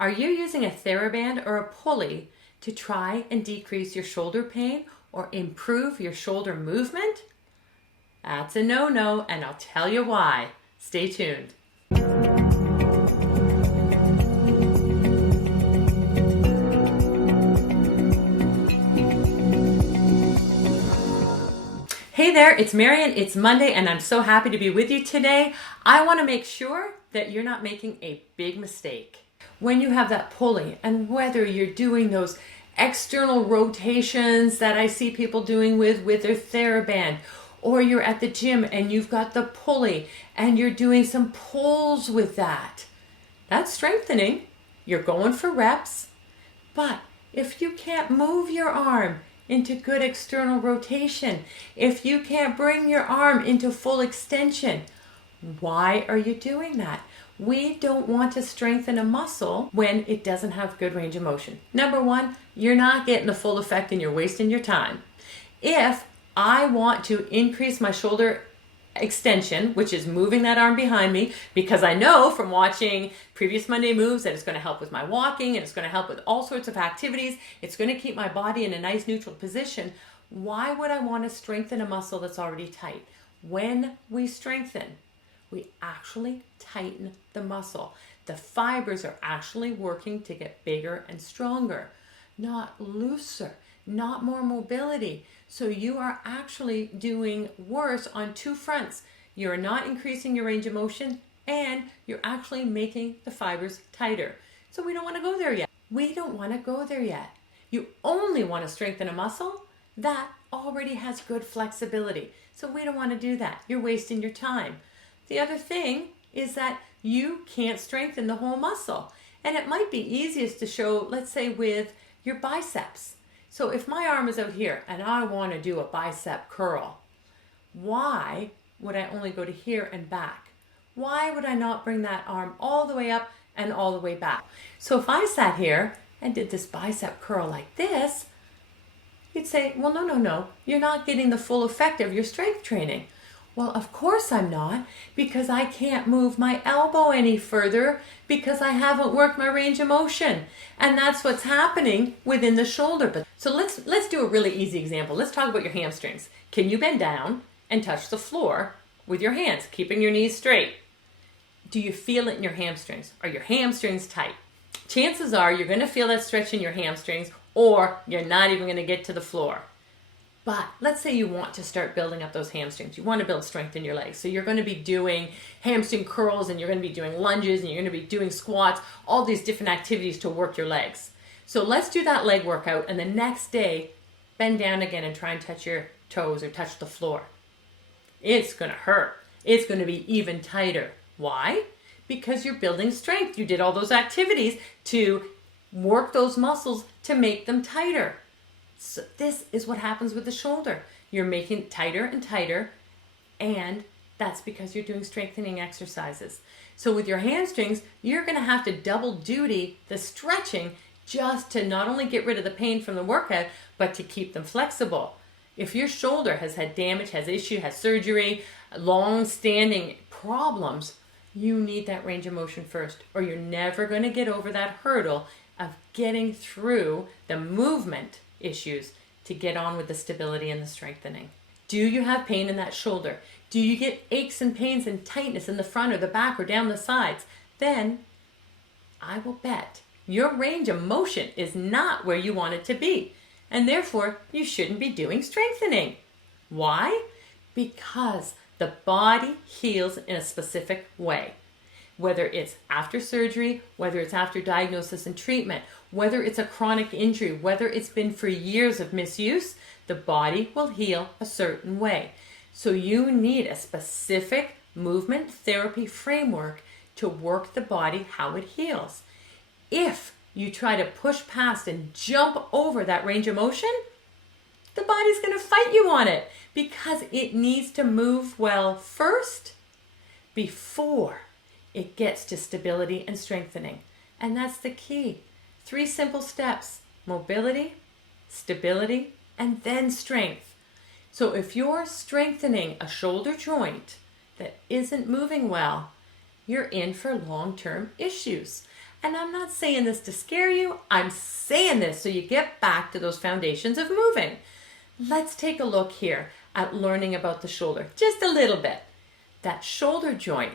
Are you using a TheraBand or a pulley to try and decrease your shoulder pain or improve your shoulder movement? That's a no-no, and I'll tell you why. Stay tuned. Hey there, it's Marian. It's Monday, and I'm so happy to be with you today. I want to make sure that you're not making a big mistake. When you have that pulley, and whether you're doing those external rotations that I see people doing with their TheraBand, or you're at the gym and you've got the pulley and you're doing some pulls with that, that's strengthening. You're going for reps. But if you can't move your arm into good external rotation, if you can't bring your arm into full extension, why are you doing that? We don't want to strengthen a muscle when it doesn't have good range of motion. Number one, you're not getting the full effect and you're wasting your time. If I want to increase my shoulder extension, which is moving that arm behind me, because I know from watching previous Monday moves that it's going to help with my walking and it's going to help with all sorts of activities. It's going to keep my body in a nice neutral position. Why would I want to strengthen a muscle that's already tight? When we strengthen, we actually tighten the muscle. The fibers are actually working to get bigger and stronger, not looser, not more mobility. So you are actually doing worse on two fronts. You're not increasing your range of motion and you're actually making the fibers tighter. So we don't want to go there yet. We don't want to go there yet. You only want to strengthen a muscle that already has good flexibility. So we don't want to do that. You're wasting your time. The other thing is that you can't strengthen the whole muscle. And it might be easiest to show, let's say, with your biceps. So if my arm is out here and I want to do a bicep curl, why would I only go to here and back? Why would I not bring that arm all the way up and all the way back? So if I sat here and did this bicep curl like this, you'd say, well, no, you're not getting the full effect of your strength training. Well, of course I'm not, because I can't move my elbow any further because I haven't worked my range of motion. And that's what's happening within the shoulder. So let's do a really easy example. Let's talk about your hamstrings. Can you bend down and touch the floor with your hands, keeping your knees straight? Do you feel it in your hamstrings? Are your hamstrings tight? Chances are you're going to feel that stretch in your hamstrings, or you're not even going to get to the floor. But let's say you want to start building up those hamstrings. You want to build strength in your legs. So you're going to be doing hamstring curls, and you're going to be doing lunges, and you're going to be doing squats, all these different activities to work your legs. So let's do that leg workout, and the next day, bend down again and try and touch your toes or touch the floor. It's going to hurt. It's going to be even tighter. Why? Because you're building strength. You did all those activities to work those muscles to make them tighter. So this is what happens with the shoulder. You're making it tighter and tighter, and that's because you're doing strengthening exercises. So with your hamstrings, you're going to have to double duty the stretching just to not only get rid of the pain from the workout, but to keep them flexible. If your shoulder has had damage, has issue, has surgery, long-standing problems, you need that range of motion first, or you're never going to get over that hurdle of getting through the movement issues to get on with the stability and the strengthening. Do you have pain in that shoulder? Do you get aches and pains and tightness in the front or the back or down the sides? Then I will bet your range of motion is not where you want it to be, and therefore you shouldn't be doing strengthening. Why? Because the body heals in a specific way. Whether it's after surgery, whether it's after diagnosis and treatment, whether it's a chronic injury, whether it's been for years of misuse, the body will heal a certain way. So you need a specific movement therapy framework to work the body how it heals. If you try to push past and jump over that range of motion, the body's going to fight you on it because it needs to move well first before it gets to stability and strengthening. And that's the key. 3 simple steps: mobility, stability, and then strength. So if you're strengthening a shoulder joint that isn't moving well, you're in for long-term issues. And I'm not saying this to scare you. I'm saying this so you get back to those foundations of moving. Let's take a look here at learning about the shoulder, just a little bit. That shoulder joint,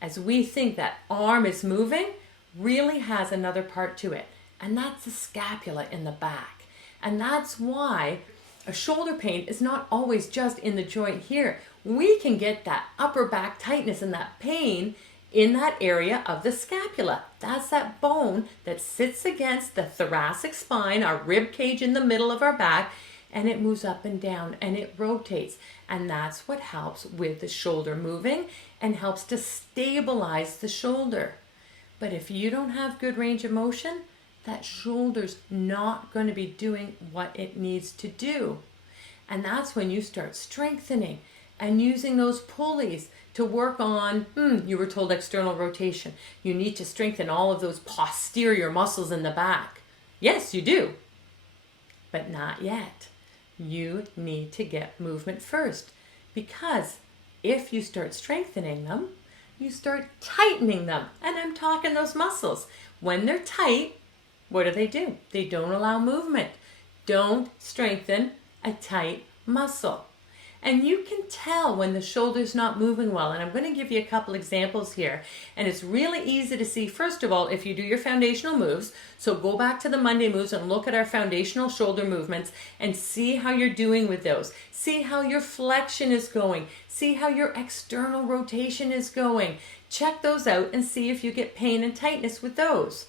as we think that arm is moving, really has another part to it, and that's the scapula in the back. And that's why a shoulder pain is not always just in the joint here. We can get that upper back tightness and that pain in that area of the scapula. That's that bone that sits against the thoracic spine, our rib cage in the middle of our back, and it moves up and down and it rotates. And that's what helps with the shoulder moving and helps to stabilize the shoulder. But if you don't have good range of motion, that shoulder's not going to be doing what it needs to do. And that's when you start strengthening and using those pulleys to work on, you were told external rotation. You need to strengthen all of those posterior muscles in the back. Yes, you do, but not yet. You need to get movement first, because if you start strengthening them, you start tightening them. And I'm talking those muscles. When they're tight, what do? They don't allow movement. Don't strengthen a tight muscle. And you can tell when the shoulder's not moving well. And I'm going to give you a couple examples here. And it's really easy to see, first of all, if you do your foundational moves. So go back to the Monday moves and look at our foundational shoulder movements and see how you're doing with those. See how your flexion is going. See how your external rotation is going. Check those out and see if you get pain and tightness with those.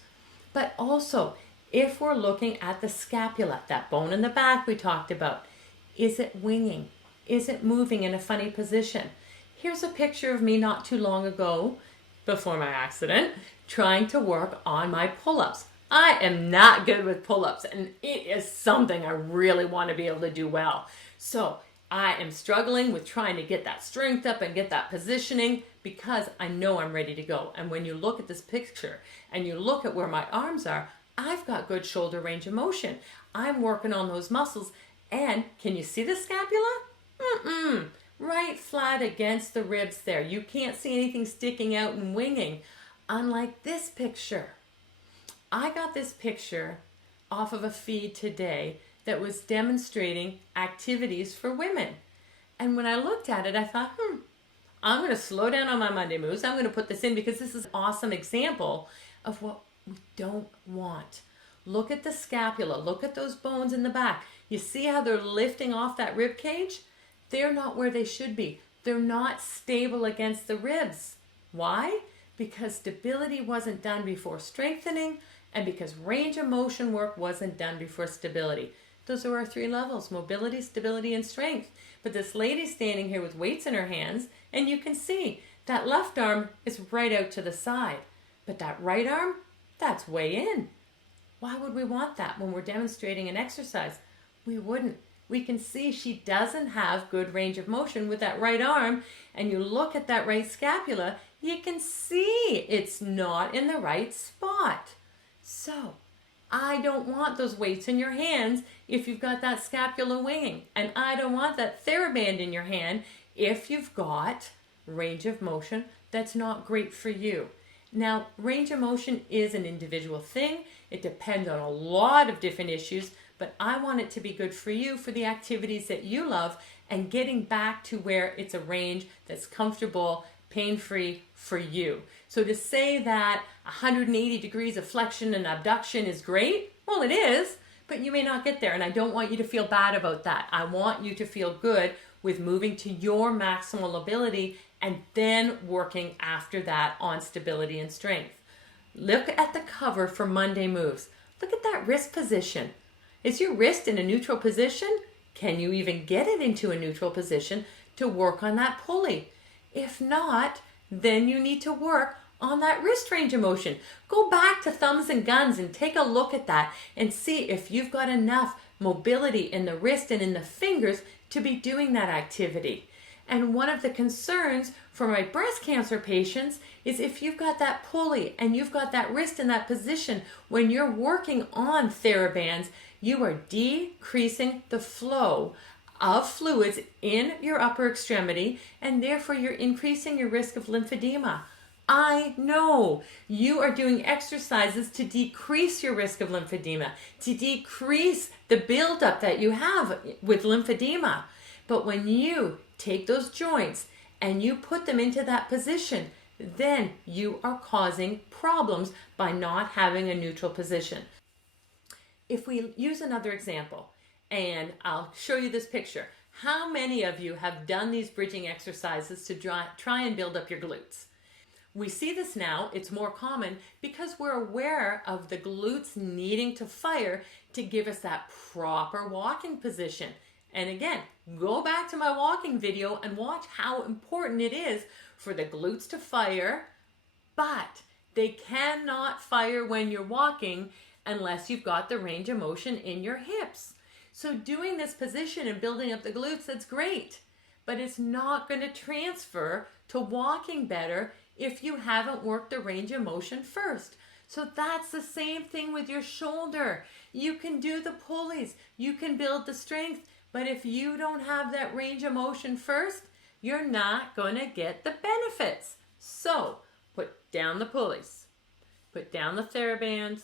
But also, if we're looking at the scapula, that bone in the back we talked about, is it winging? Is it moving in a funny position? Here's a picture of me not too long ago, before my accident, trying to work on my pull-ups. I am not good with pull-ups, and it is something I really want to be able to do well. So I am struggling with trying to get that strength up and get that positioning, because I know I'm ready to go. And when you look at this picture and you look at where my arms are, I've got good shoulder range of motion. I'm working on those muscles. And can you see the scapula? Right flat against the ribs there. You can't see anything sticking out and winging. Unlike this picture. I got this picture off of a feed today that was demonstrating activities for women. And when I looked at it, I thought, I'm going to slow down on my Monday moves. I'm going to put this in because this is an awesome example of what we don't want. Look at the scapula. Look at those bones in the back. You see how they're lifting off that rib cage? They're not where they should be. They're not stable against the ribs. Why? Because stability wasn't done before strengthening, and because range of motion work wasn't done before stability. Those are our 3 levels: mobility, stability, and strength. But this lady's standing here with weights in her hands, and you can see that left arm is right out to the side. But that right arm, that's way in. Why would we want that when we're demonstrating an exercise? We wouldn't. We can see she doesn't have good range of motion with that right arm, and you look at that right scapula, you can see it's not in the right spot. So I don't want those weights in your hands if you've got that scapula winging, and I don't want that TheraBand in your hand if you've got range of motion that's not great for you. Now, range of motion is an individual thing. It depends on a lot of different issues, but I want it to be good for you for the activities that you love and getting back to where it's a range that's comfortable, pain-free for you. So to say that 180 degrees of flexion and abduction is great, well, it is, but you may not get there, and I don't want you to feel bad about that. I want you to feel good with moving to your maximal ability and then working after that on stability and strength. Look at the cover for Monday Moves. Look at that wrist position. Is your wrist in a neutral position? Can you even get it into a neutral position to work on that pulley? If not, then you need to work on that wrist range of motion. Go back to thumbs and guns and take a look at that and see if you've got enough mobility in the wrist and in the fingers to be doing that activity. And one of the concerns for my breast cancer patients is if you've got that pulley and you've got that wrist in that position, when you're working on TheraBands, you are decreasing the flow of fluids in your upper extremity, and therefore you're increasing your risk of lymphedema. I know you are doing exercises to decrease your risk of lymphedema, to decrease the buildup that you have with lymphedema. But when you take those joints and you put them into that position, then you are causing problems by not having a neutral position. If we use another example, and I'll show you this picture, how many of you have done these bridging exercises to try and build up your glutes? We see this now, it's more common because we're aware of the glutes needing to fire to give us that proper walking position. And again, go back to my walking video and watch how important it is for the glutes to fire, but they cannot fire when you're walking unless you've got the range of motion in your hips. So doing this position and building up the glutes, that's great, but it's not going to transfer to walking better if you haven't worked the range of motion first. So that's the same thing with your shoulder. You can do the pulleys, you can build the strength, but if you don't have that range of motion first, you're not going to get the benefits. So put down the pulleys, put down the TheraBands,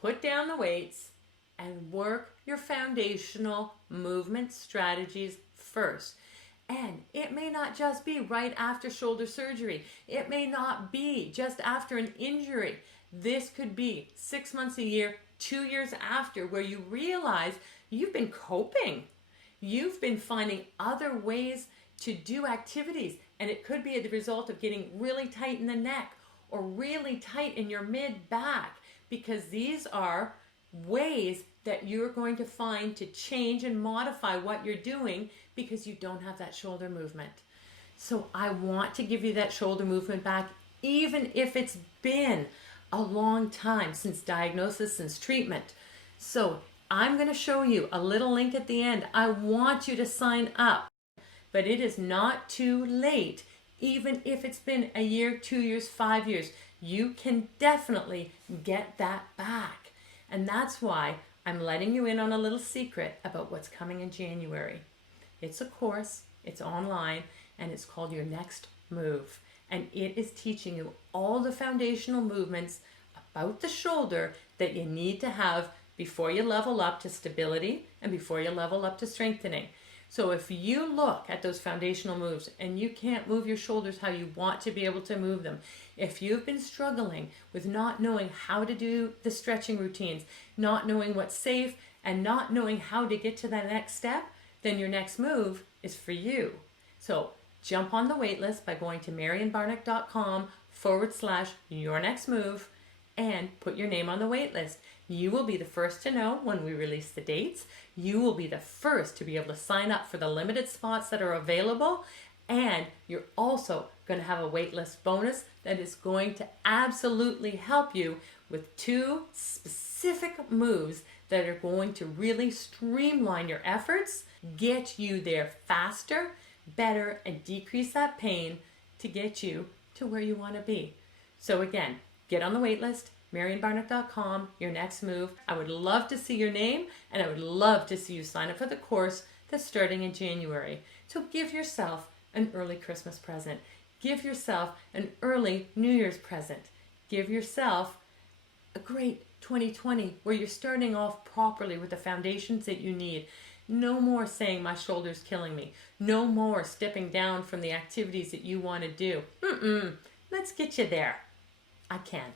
put down the weights, and work your foundational movement strategies first. And it may not just be right after shoulder surgery. It may not be just after an injury. This could be 6 months a year, 2 years after, where you realize you've been coping. You've been finding other ways to do activities, and it could be the result of getting really tight in the neck or really tight in your mid-back, because these are ways that you're going to find to change and modify what you're doing because you don't have that shoulder movement. So I want to give you that shoulder movement back, even if it's been a long time since diagnosis, since treatment. So I'm going to show you a little link at the end. I want you to sign up, but it is not too late. Even if it's been a year, 2 years, 5 years, you can definitely get that back. And that's why I'm letting you in on a little secret about what's coming in January. It's a course, it's online, and it's called Your Next Move. And it is teaching you all the foundational movements about the shoulder that you need to have before you level up to stability and before you level up to strengthening. So if you look at those foundational moves and you can't move your shoulders how you want to be able to move them, if you've been struggling with not knowing how to do the stretching routines, not knowing what's safe, and not knowing how to get to that next step, then your next move is for you. So jump on the wait list by going to marianbarnick.com/your next move and put your name on the wait list. You will be the first to know when we release the dates. You will be the first to be able to sign up for the limited spots that are available. And you're also going to have a waitlist bonus that is going to absolutely help you with 2 specific moves that are going to really streamline your efforts, get you there faster, better, and decrease that pain to get you to where you want to be. So again, get on the wait list, marianbarnick.com, your next move. I would love to see your name, and I would love to see you sign up for the course that's starting in January. So give yourself an early Christmas present. Give yourself an early New Year's present. Give yourself a great 2020 where you're starting off properly with the foundations that you need. No more saying my shoulder's killing me. No more stepping down from the activities that you want to do. Let's get you there. I can.